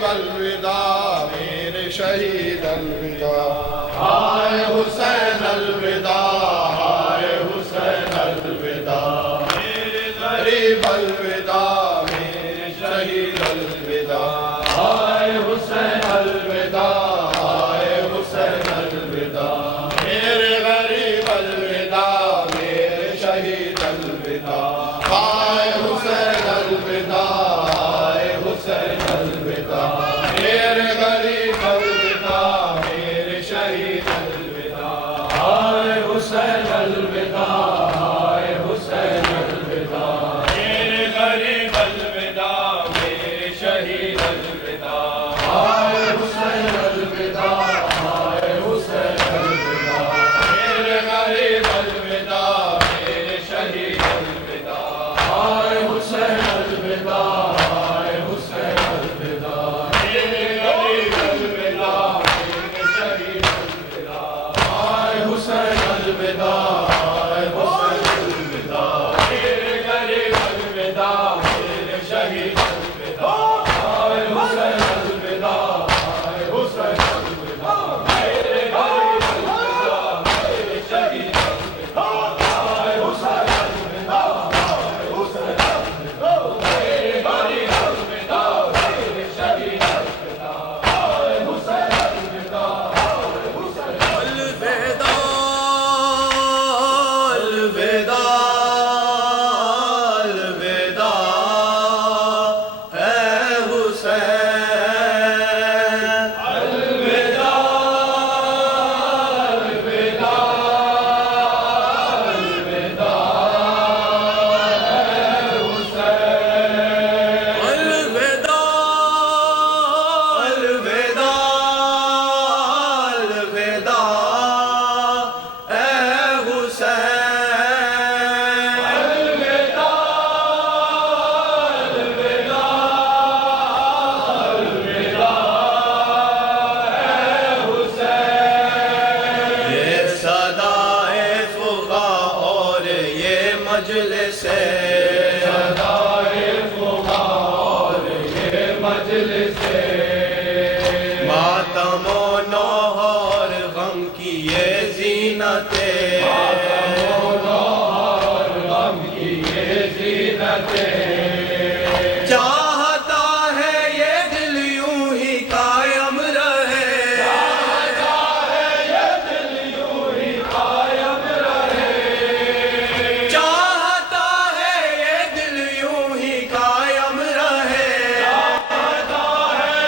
غریب الوداع میرے شہید الوداع، ہائے حسین الوداع، ہائے حسین الوداع، میرے غریب الوداع میرے شہید الوداع، ہائے حسین الوداع، ہائے حسین الوداع، میرے غریب الوداع میرے شہید الوداع، ہائے حسین الوداع، ہائے حسین الوداع، میرے غریب الوداع میرے شہید الوداع، ہائے حسین الوداع، ہائے حسین الوداع، میرے غریب الوداع میرے شہید الوداع، ہائے حسین الوداع، ہائے حسین الوداع، میرے غریب الوداع میرے شہید الوداع، ہائے حسین الوداع، ہائے حسین الوداع، میرے غریب الوداع میرے شہید الوداع، ہائے حسین الوداع، ہائے حسین الوداع، میرے غریب الوداع میرے شہید الوداع، ہائے حسین الوداع، ہائے حسین الوداع، میرے غریب الوداع میرے شہید الوداع، ہائے حسین الوداع، ہائے حسین الوداع، میرے غریب الوداع میرے شہید الوداع، ہائے حسین الوداع، ہائے حسین الوداع، الوداع، الوداع اے حسین، الوداع، الوداع، الوداع اے حسین، الوداع، الوداع، الوداع اے حسین، الوداع، یہ صدائے فغاں اور یہ مجلس ہے، صدائے فغاں اور یہ مجلس ہے، ماتم و نوح اور غم کی یہ زینت ہے، ماتم و نوح اور غم کی یہ زینت ہے، چاہتا ہے یہ دل یوں ہی قائم رہے، چاہتا ہے یہ دل یوں ہی قائم رہے، چاہتا ہے یہ دل یوں ہی قائم رہے، چاہتا ہے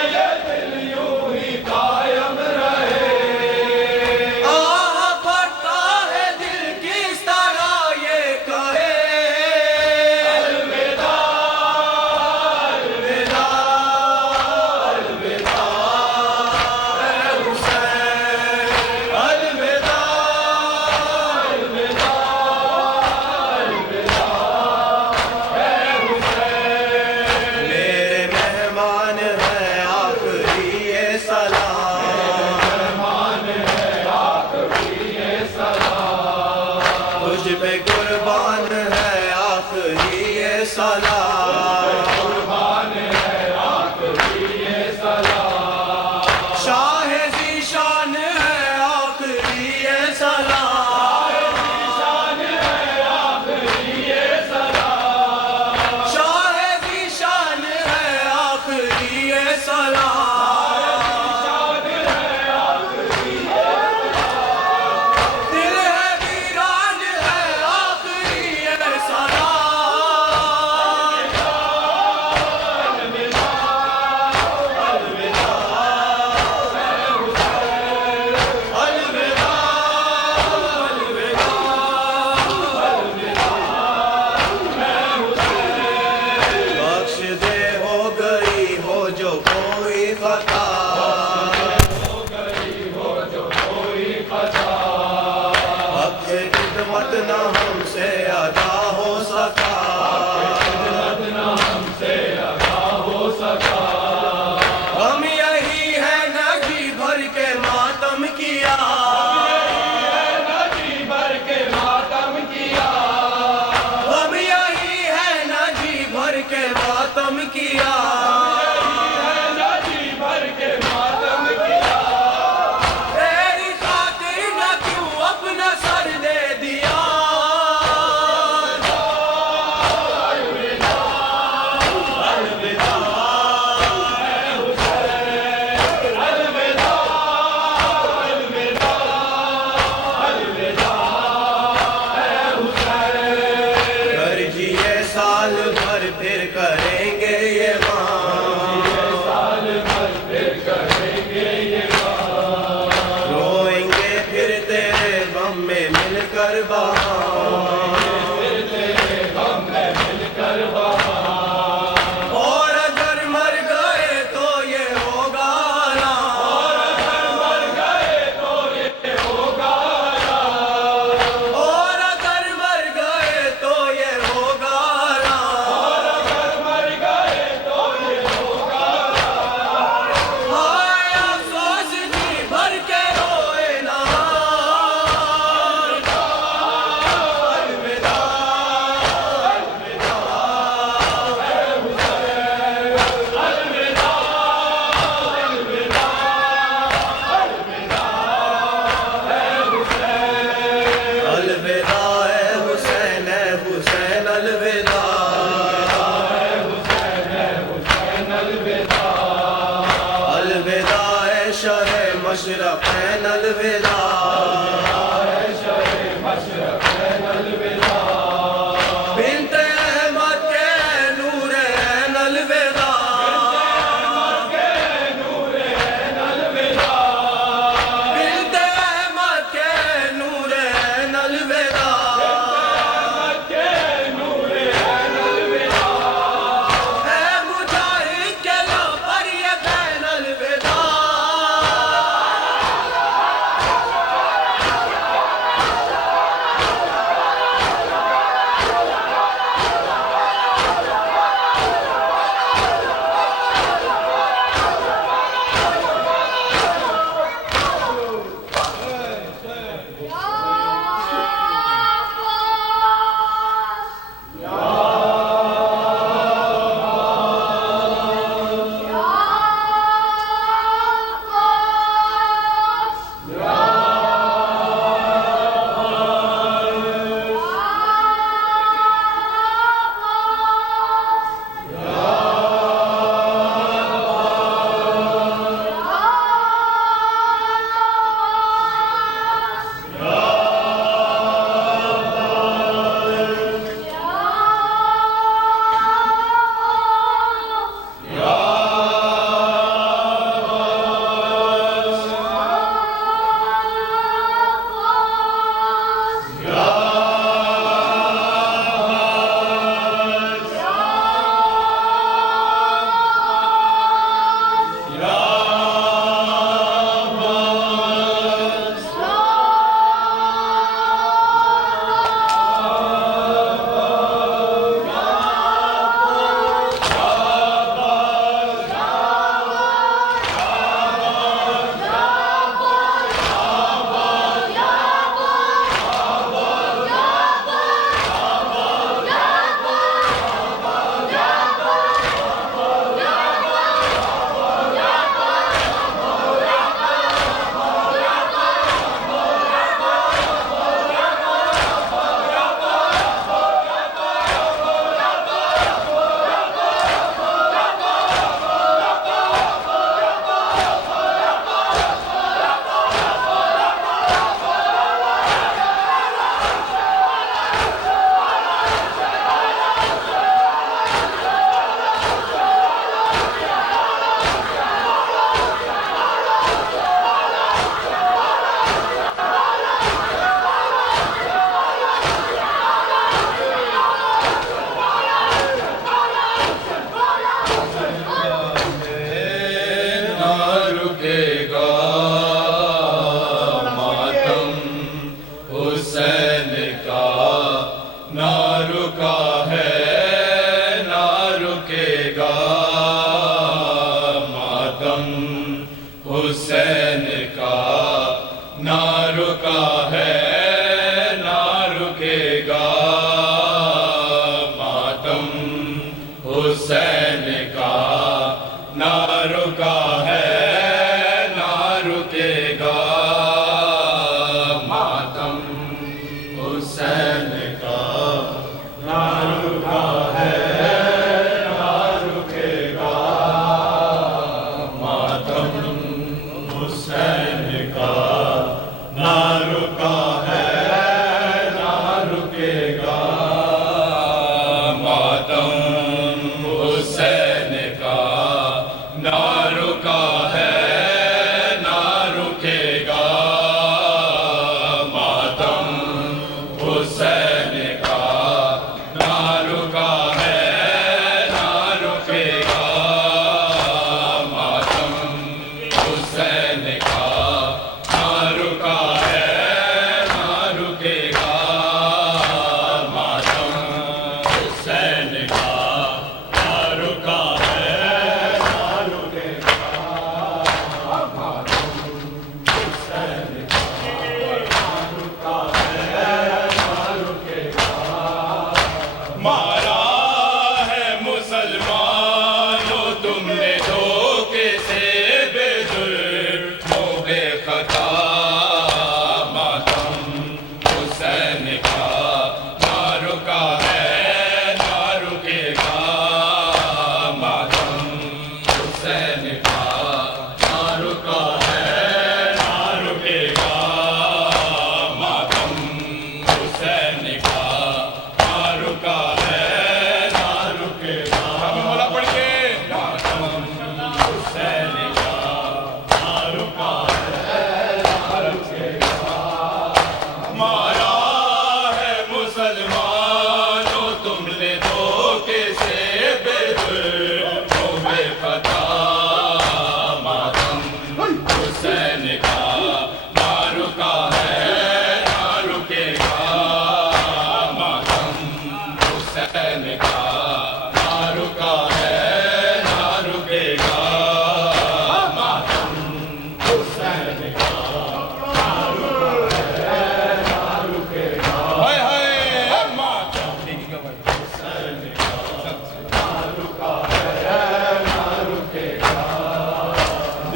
مشرقین الوداع بنت احمد کے نورین الوداع بنت احمد کے نورین الوداع اے مجاہد کے لب پر یہ بین الوداع حسین کا نہ رکا ہے نہ رکے گا ماتم حسین کا نہ رکا ہے نہ رکے گا ماتم حسین کا نہ رکا ہے نہ رکے گا ماتم حسین کا نہ رکا ہے نہ رکے گا ماتم حسین کا نہ رکا ہے نہ رکے گا ماتم حسین کا نہ رکا ہے نہ رکے گا ماتم حسین کا نہ رکا ہے نہ رکے گا ماتم حسین کا نہ رکا ہے نہ رکے گا ماتم حسین کا نہ رکا ہے نہ رکے گا مارا ہے مسلمانوں تم نے دھوکے سے بے جرموں بے خطا ماتم حسین کا نہ رکا ہے نہ رکے گا ماتم حسین کا نہ رکا ہے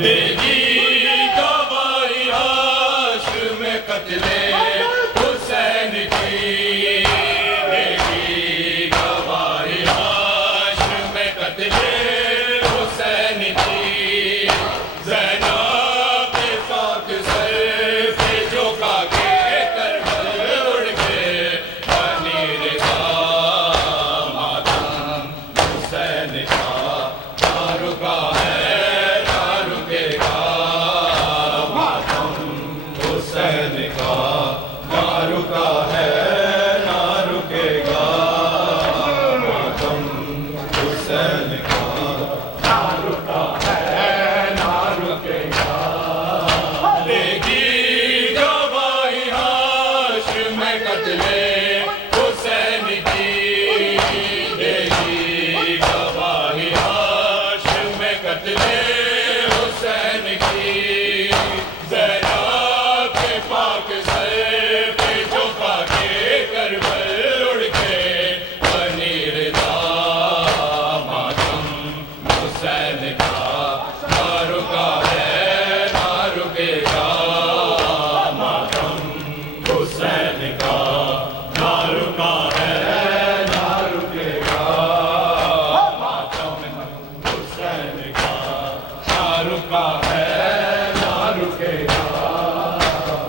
دے گی گواہی حشر میں قتل حسین کی، دے گی گواہی حشر میں قتل حسین کی، زینب کے خاک سر پہ جھکا کے کربل اڑ کے بنی رضا ماتم حسین کا نہ رکا ہے نہ رکے گا، ماتم حسین کا نہ رکا ہے نہ رکے گا، ماتم حسین کا نہ رکا ہے نہ رکے گا، دے گی گواہی حشر میں قتل حسین کی، دے گی گواہی حشر میں قتل حسین کی، زینب کے پاک سر پہ جھکا کے کربل اڑ کے بنی رضا ماتم حسین کا نہ رکا ہے نہ رکے گا، ماتم حسین کا نہ رکا ہے نہ رکے گا، ماتم حسین کا نہ رکا ہے نہ رکے گا،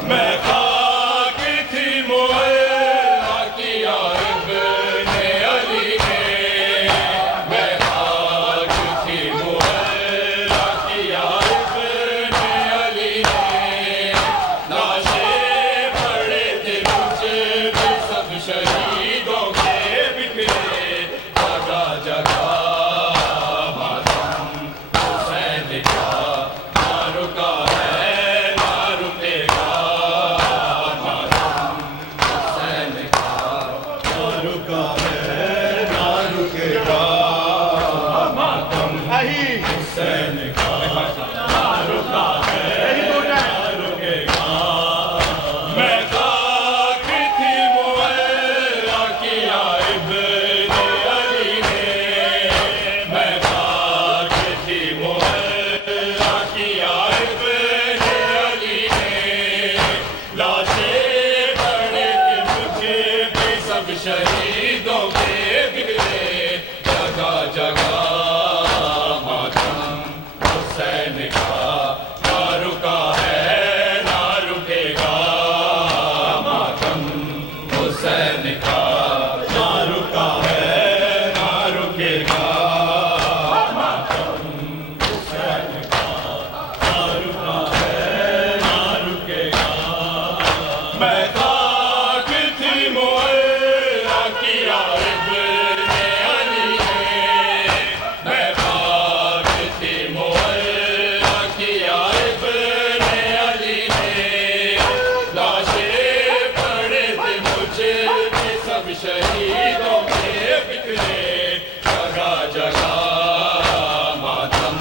میں خاک تھی معلا کیا ابن علی نے، میں خاک تھی معلا کیا ابن علی نے، لاشیں پڑے تھے مجھ پہ سب شہیدوں کے بکھرے جگہ جگہ، ماتم حسین کا نہ رکا ہے نہ رکے گا، ماتم حسین کا نہ رکا ہے نہ رکے گا، ماتم حسین کا نہ رکا ہے نہ رکے گا، میں خاک تھی معلا کیا ابن علی نے، میں خاک تھی معلا کیا ابن علی نے، لاشیں پڑے تھے مجھ پہ سب شہیدوں کے بکھرے جگہ جگہ، ماتم حسین کا نہ رکا ہے نہ رکے گا، ماتم حسین کا نہ رکا ہے نہ رکے گا، ماتم حسین کا نہ رکا ہے نہ رکے گا، میں خاک تھی معلا کیا ابن علی نے، میں خاک تھی معلا کیا ابن علی نے، لاشیں پڑے تھے مجھ پہ سب شہیدوں کے بکھرے جگہ جگہ، ماتم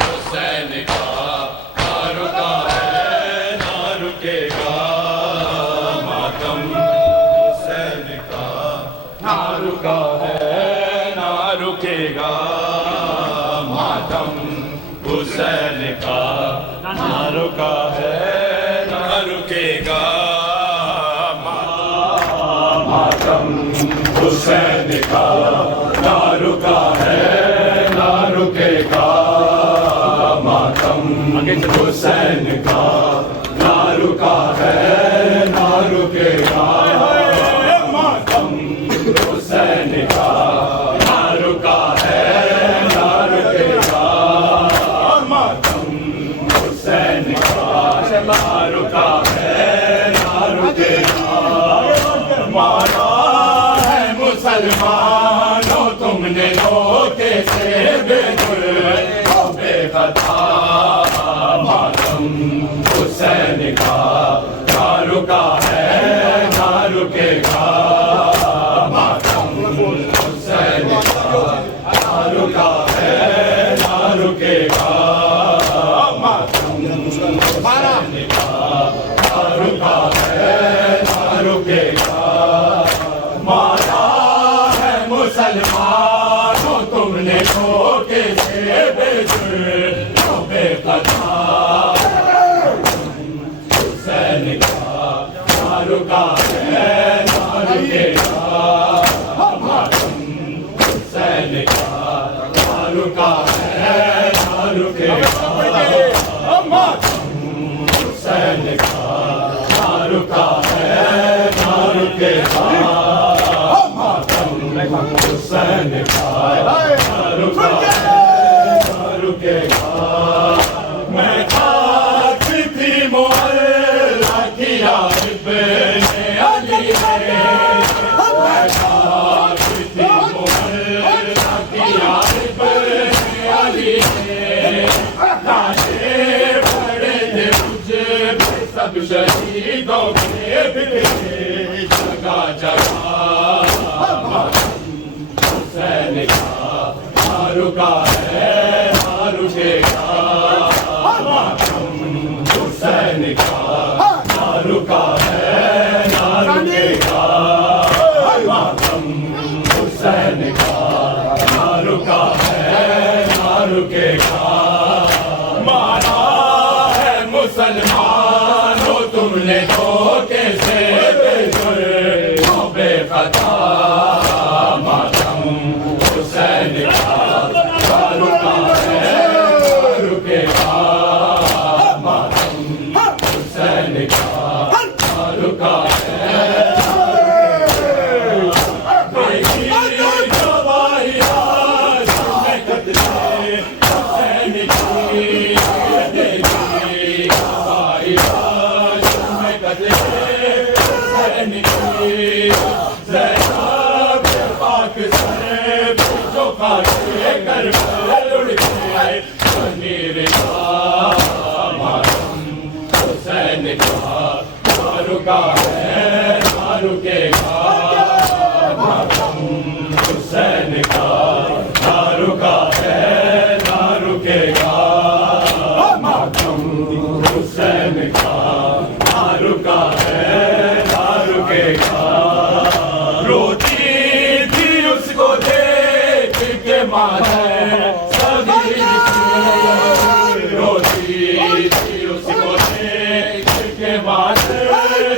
حسین کا نہ رکا ہے نہ رکے گا، ماتم حسین کا نہ رکا ہے نہ رکے گا، ماتم حسین کا نہ رکا ہے نہ رکے گا، ماتم حسین کا نہ رکا ہے نہ رکے گا، ماتم حسین کا نہ رکا ہے نہ رکے گا، ماتم حسین کا نہ رکا ہے نہ رکے گا، ماتم حسین کا نہ رکا ہے نہ رکے گا، مارا ہے مسلمانوں تم نے دھوکے سے بے جرم و بے خطا، ماتم حسین کا نہ رکا ہے نہ رکے گا، ماتم حسین کا نہ رکا ہے نہ رکے گا، ماتم حسین کا نہ رکا ہے نہ رکے گا، مارا ہے مسلمانوں تم نے دھوکے سے بے جرم و بے خطا حسین کا نہ رکا ہے نہ رکے گا ماتم حسین کا نہ رکا ہے نہ رکے گا ماتم حسین کا نہ رکا ہے نہ رکے گا ماتم حسین کا نہ رکا ہے نہ رکے گا میں خاک تھی معلا کی عارف نے علی ہے میں خاک تھی معلا کی عارف نے علی ہے تاجے پڑے تھے مجھے سب شہیدوں کے بکھرے جگہ جگہ حسین کا نہ رکا ہے نہ رکے گا ماتم حسین کا نہ رکا ہے نہ رکے گا ماتم حسین کا نہ رکا ہے نہ رکے گا مارا ہے مسلمانوں تم نے دھوکے سے بے خطا ماتم حسین کا نہ رکا ہے نہ رکے گا ماتم حسین کا نہ رکا ہے جواہرات میں قتل حسین کی جواہرات میں قتل حسین کی زینب پاک سر جو خاکے کربلا اڑتے ضمیر کا ماتم حسین کا نہ رکا ہے نہ رکے گا ماتم حسین کا نہ رکا ہے نہ رکے گا ماتم حسین کا نہ رکا ہے نہ رکے گا روتی تھی اس کو دیکھ کے مادر صغیر کی روتی تھی اس کو دیکھ کے مادر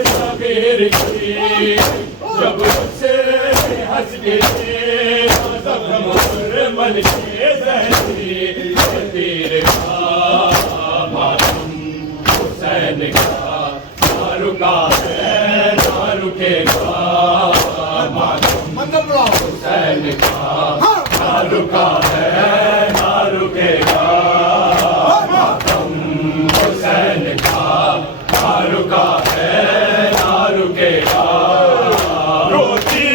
صغیر کی جب سے ہنس کے زخم مل کے زہری تیر کا ماتم حسین کا نہ رکا ہے نہ رکے گا ماتم حسین کا نہ رکا ہے نہ رکے گا ماتم حسین کا نہ رکا ہے نہ رکے گا روتی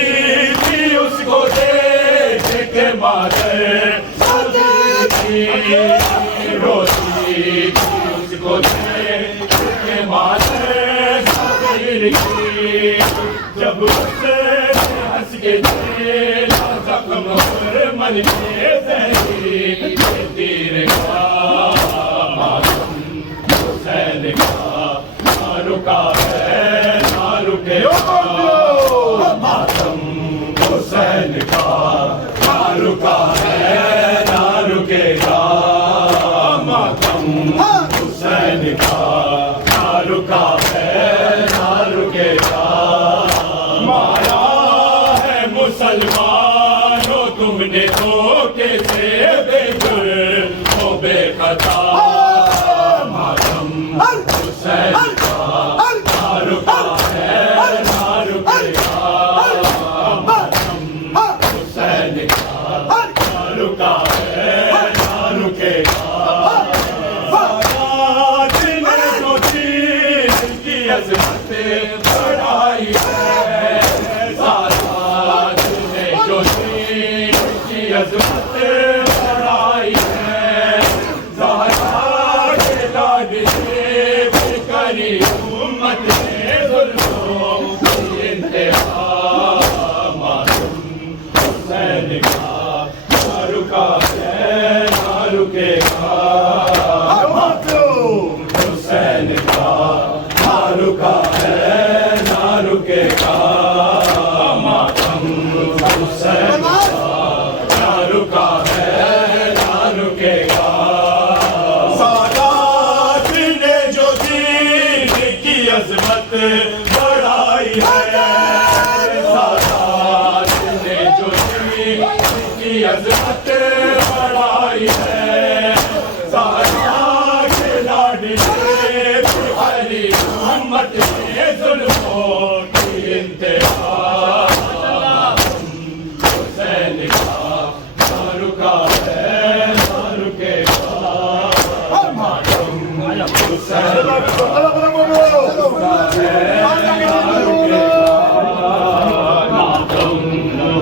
تھی اس کو دیکھ کے مادر صغیر کی روتی تھی اس کو دیکھ کے مادر صغیر کی جب سے ہنس کے زخم مل کے زہری تیر کا ماتم حسین کا نہ رکا ہے نہ رکے گا ماتم حسین کا نہ رکا ہے نہ رکے گا ماتم حسین کا نہ رکا ہے نہ رکے گا مارا ہے مسلمانوں تم نے دھوکے سے بے جرم و بے خطا ماتم حسین کا نہ رکا ہے نہ رکے گا ماتم حسین کا نہ رکا ہے نہ رکے گا سادات نے جو دین کی عظمت بڑھائی ہے سادات نے جو دین کی عظمت بڑھائی ہے زہرا کے لاڈ سے کری امت نے ظلموں کی انتہا ماتم حسین کا نہ رکا ہے نہ رکے گا ماتم حسین کا نہ رکا ہے نہ رکے گا ماتم حسین کا نہ رکا ہے نہ رکے گا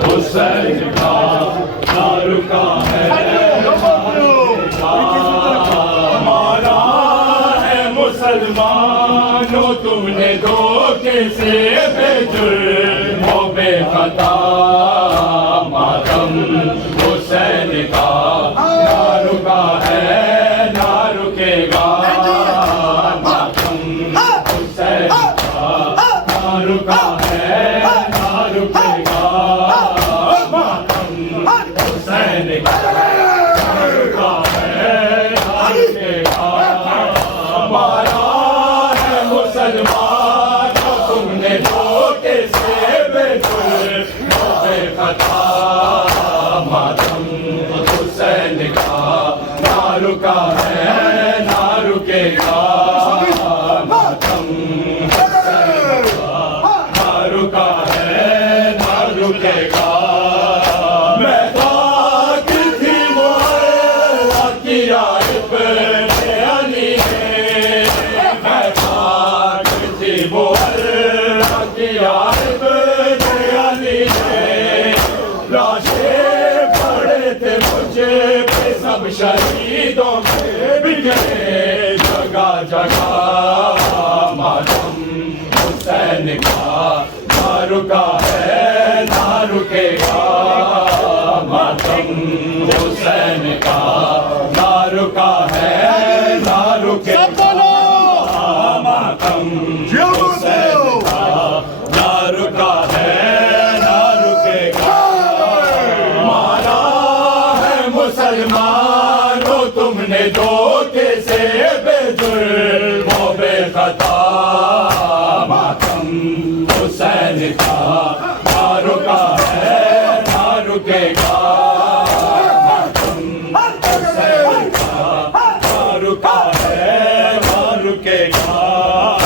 حسین کا نہ رکا ہے ہمارا ہے مسلمانوں تم نے دھوکے سے بے جرم و بے خطا ماتم حسین کا نہ رکا ہے نہ رکے گا ماتم حسین کا نہ رکا ہے نہ رکے گا ماتم حسین کا نہ رکا ہے نہ رکے گا ہمارا ہے مسلمان تم نے دھوکے سے بے جرم و بے خطا ماتم حسین کا نہ رکا ہے نہ رکے گا ماتم حسین کا نہ رکا ہے نہ رکے گا میں خاک تھی معلا کیا ابن علی نے میں خاک تھی معلا کیا ابن علی نے لاشیں پڑے تھے مجھے پہ سب شہیدوں میں بکھرے جگہ جگہ ماتم حسین کا نہ رکا ہے نہ رکے گا ماتم حسین کا نہ رکا ہے نہ رکے گا ماتم حسین کا نہ رکا ہے نہ رکے گا ہمارا ہے مسلمانوں تم نے دھوکے سے بے جرم و بے خطا ماتم حسین کا نہ رکا ہے نہ رکے گا ماتم حسین کا نہ رکا ہے نہ رکے گا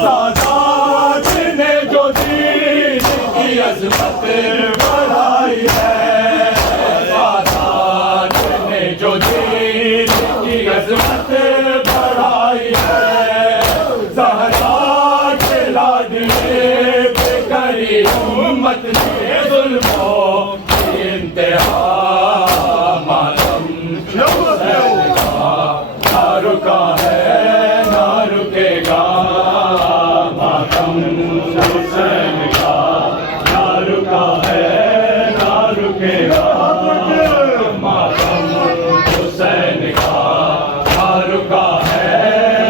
سادات نے جو دین کی عظمت بڑھائی ہے سادات نے جو دین کی عظمت بڑھائی ہے زہرا کے لادلے پہ کری امت نے ظلم و انتہا ماتم حسین کا نہ رکا ہے نہ رکے گا ماتم حسین کا نہ رکا ہے نہ رکے گا ماتم حسین کا نہ رکا ہے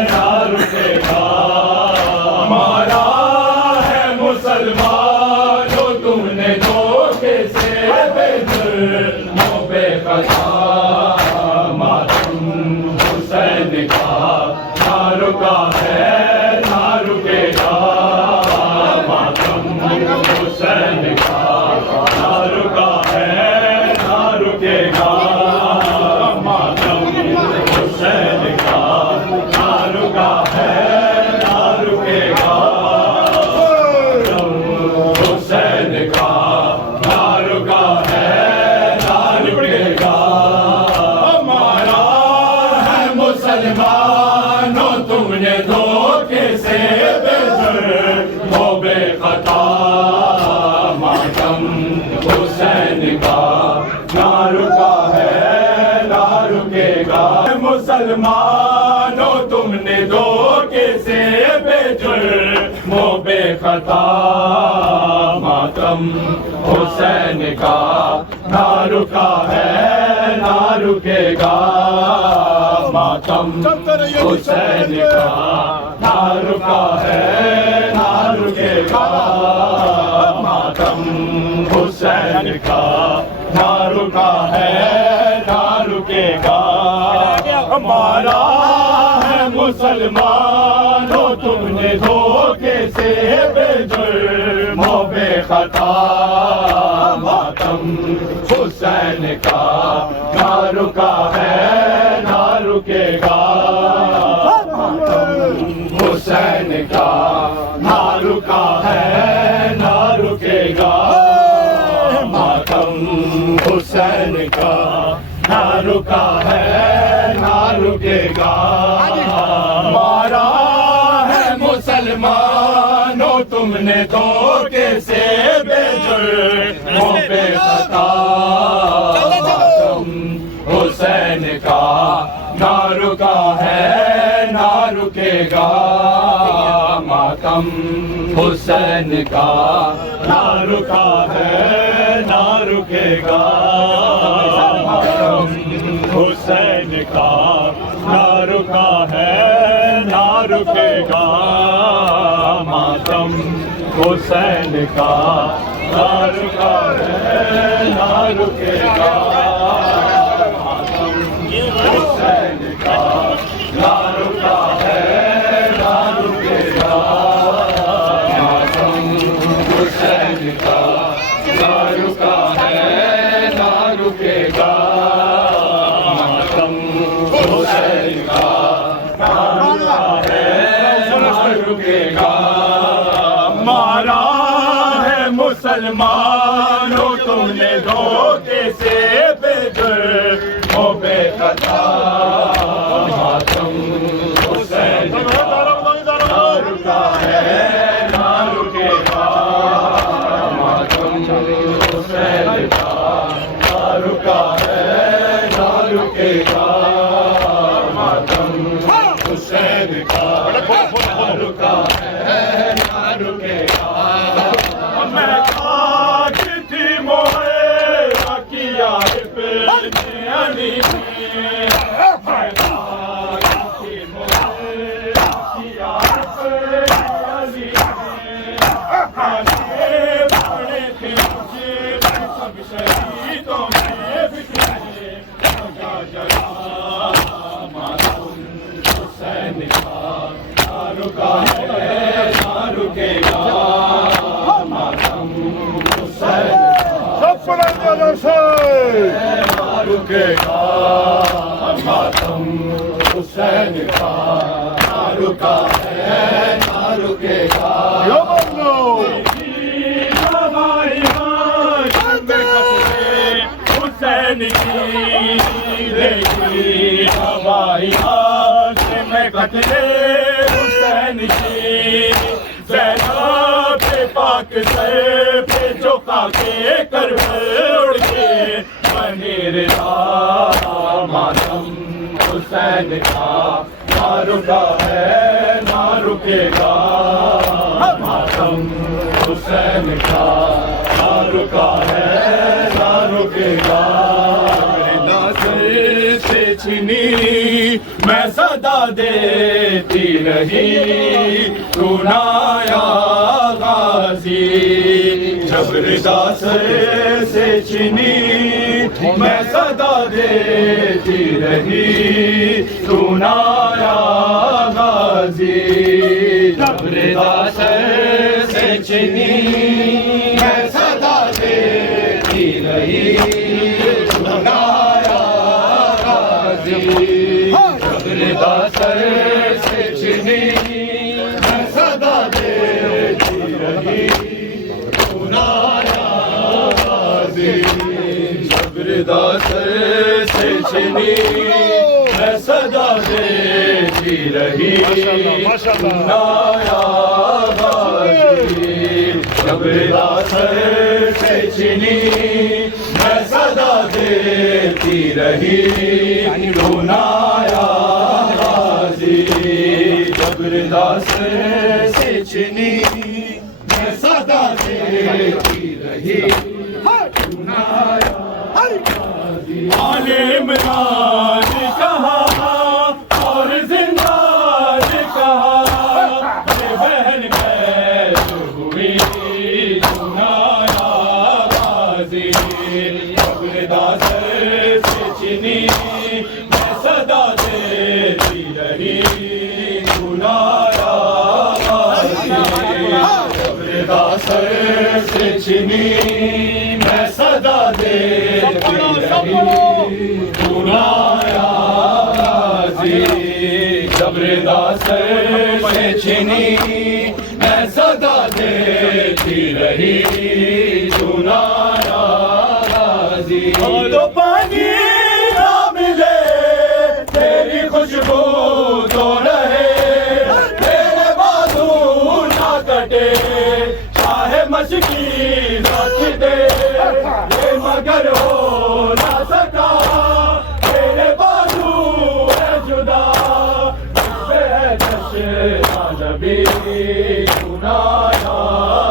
نہ رکے گا ہمارا ہے مسلمانوں تم نے دھوکے سے بے جرم و بے خطا ماتم حسین کا نہ رکا ہے نہ رکے گا ماتم حسین کا نہ رکا ہے نہ رکے گا ماتم حسین کا نہ رکا ہے نہ رکے گا حسین کا نہ رکا ہے نہ رکے گا ہمارا ہے مسلمانوں تم نے دھوکے سے بے جرم و بے خطا ماتم حسین کا نہ رکا ہے نہ رکے گا مسلمانوں تم نے دھوکے سے بے جرم و بے خطا ماتم حسین کا نہ رکا ہے نہ رکے گا ماتم حسین کا نہ رکا ہے نہ رکے گا ماتم حسین کا نہ رکا ہے نہ رکے گا ہمارا ہے مسلمانوں تم نے دھوکے سے بے جرم و بے خطا ماتم حسین کا نہ رکا ہے نہ رکے گا ماتم حسین کا نہ رکا ہے نہ رکے گا ماتم حسین کا نہ رکا ہے نہ رکے گا ہمارا نے دھوکے سے بے جرموں پہ خطا حسین کا نہ رکا ہے نہ رکے گا ماتم حسین کا نہ رکا ہے نہ رکے گا ماتم حسین کا نہ رکا ہے نہ رکے گا ماتم حسین کا نہ رکا ہے نہ رکے گا حسین کا نہ رکا ہے نہ رکے گا ماتم حسین کا نہ رکا ہے نہ رکے گا ماتم حسین کا نہ رکا ہے نہ رکے گا مارا ہے مسلمانوں تم نے دھوکے سے بے جرموں پہ خطا ماتم حسین کا نہ رکا ہے نہ رکے گا ماتم حسین کا نہ رکا ہے نہ رکے گا ماتم حسین کا نہ رکا ہے نہ رکے گا میں آج تھی مہیا کیا علی رکے گا ماتم حسین کا نہ رکا ہے نہ رکے گا حسین کی دیکھی ہماری آنکھ میں قتلے حسین کی زینب پاک سر پہ جو خاکے کربلا اڑ کے بنے رہا ماتم حسین کا نہ رکا ہے نہ رکے گا ماتم حسین کا نہ رکا ہے نہ رکے گا سے چھینی میں صدا دیتی رہی تو نایا غازی جب رضا سے چھینی میں صدا دیتی رہی تو نایا غازی جب رضا سے چھینی میں صدا دیتی رہی تو نایا غازی جب رضا سے چھینی میں صدا دیتی رہی تو نایا غازی جب رضا سے چھینی میں صدا دیتی رہی نایا غازی جب رضا سے چھینی میں صدا دیتی رہی تو نایا غازی جب رضا سے چھینی میں صدا دیتی رہی تو نایا عالمران کہا اور زندان کہا بہن کیسے ہوئی نایا غازی جب رضا سے چھینی میں صدا دیتی رہی تو نایا غازی جب رضا سے چھینی میں صدا دیتی رہی تو نایا غازی جب رضا سے چھینی میں صدا دیتی رہی تو نایا غازی تو پانی نہ ملے تیری خوشبو تو رہے تیرے بازو نہ کٹے کبھی سنایا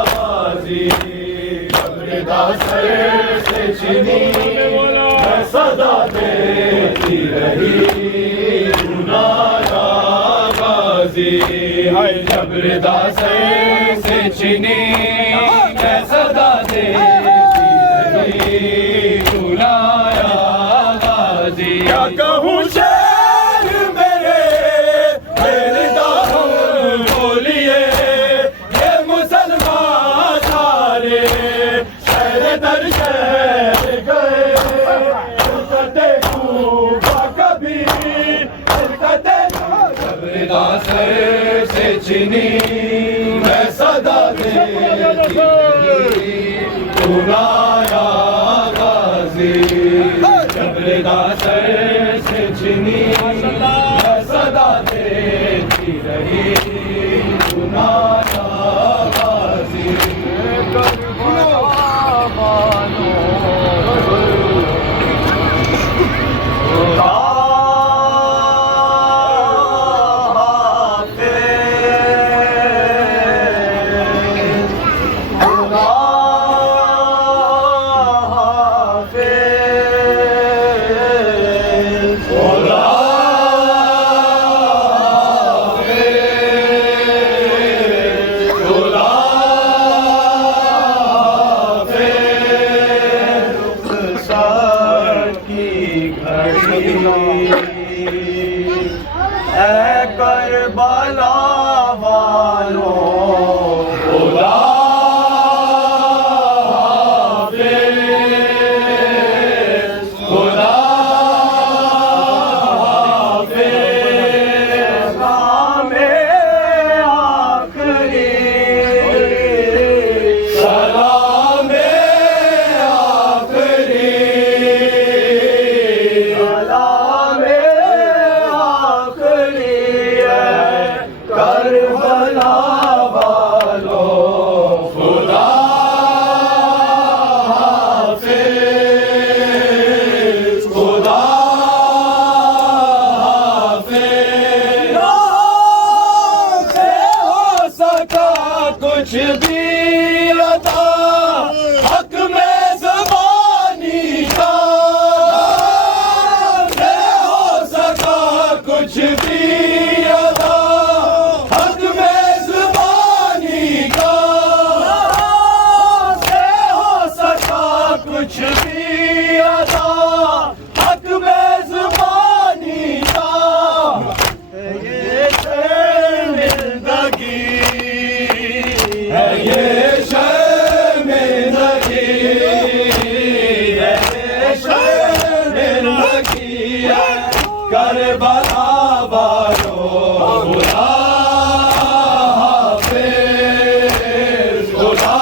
غازی جبردہ سر سے چنی میں صدا دیتی رہی سنایا غازی جبردہ سر سے چنی میں صدا دیتی رہی سنایا غازی کیا کہوں شعر میرے بولیے یہ مسلمان سارے شہر در شہر گئے خلقت کوفہ کبھی خلقت جبردہ سر سے چنی میں صدا دیتی سنایا غازی جبردہ سر سے چنی میں صدا دیتی رہی سنایا غازی اے کربلا والوں خدا حافظ خدا حافظ سلام آخری سلام آخری سلام کربلا والوں خدا حافظ خدا حافظ نام سے ہو سکا کچھ بھی عطا حق میں زبانی کا نام سے ہو سکا کچھ بھی کچھ بھی عطا حق میں زبانی کا یہ شرمندگی ہے یہ شرمندگی ہے شرمندگی ہے کربلا والوں خدا حافظ خدا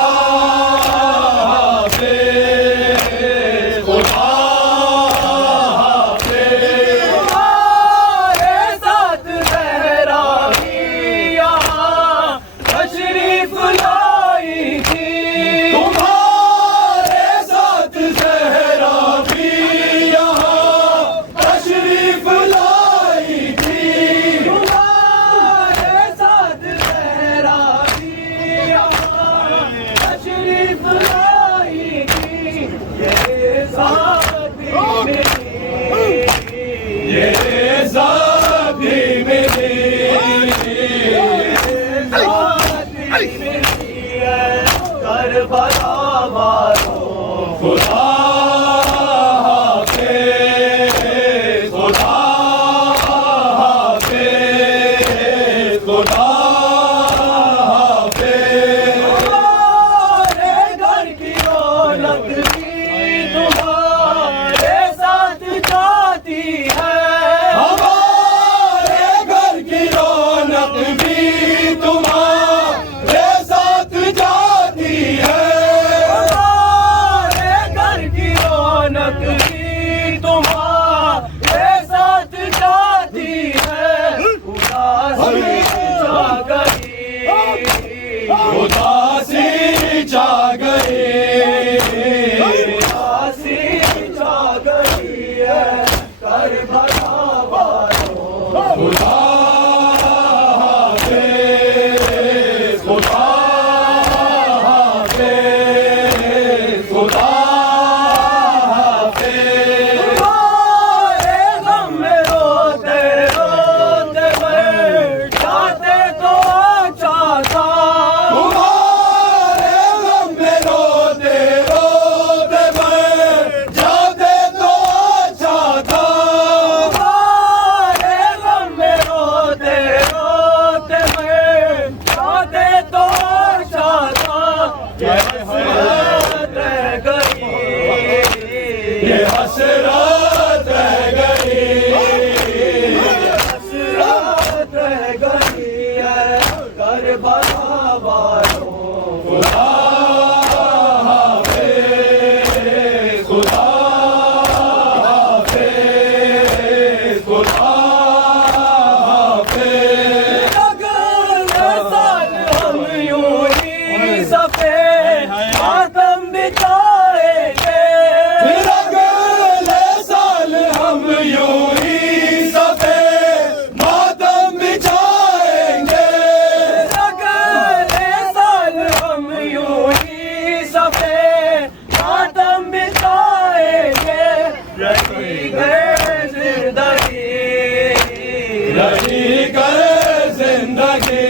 یہی کر زندگی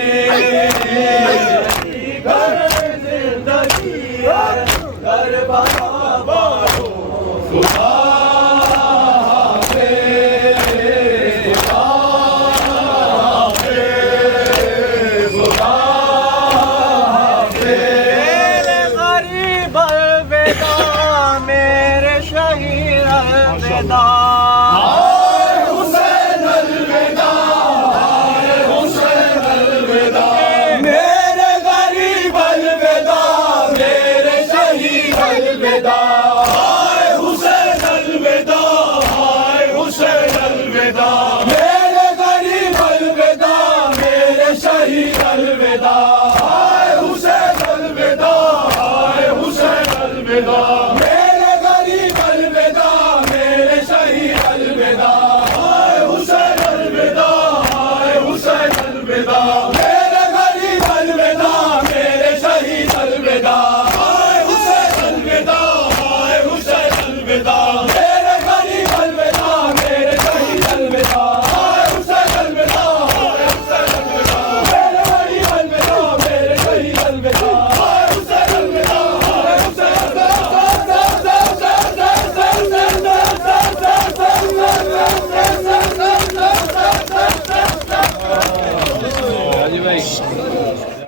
کر زندگی کربلا والو خدا Right.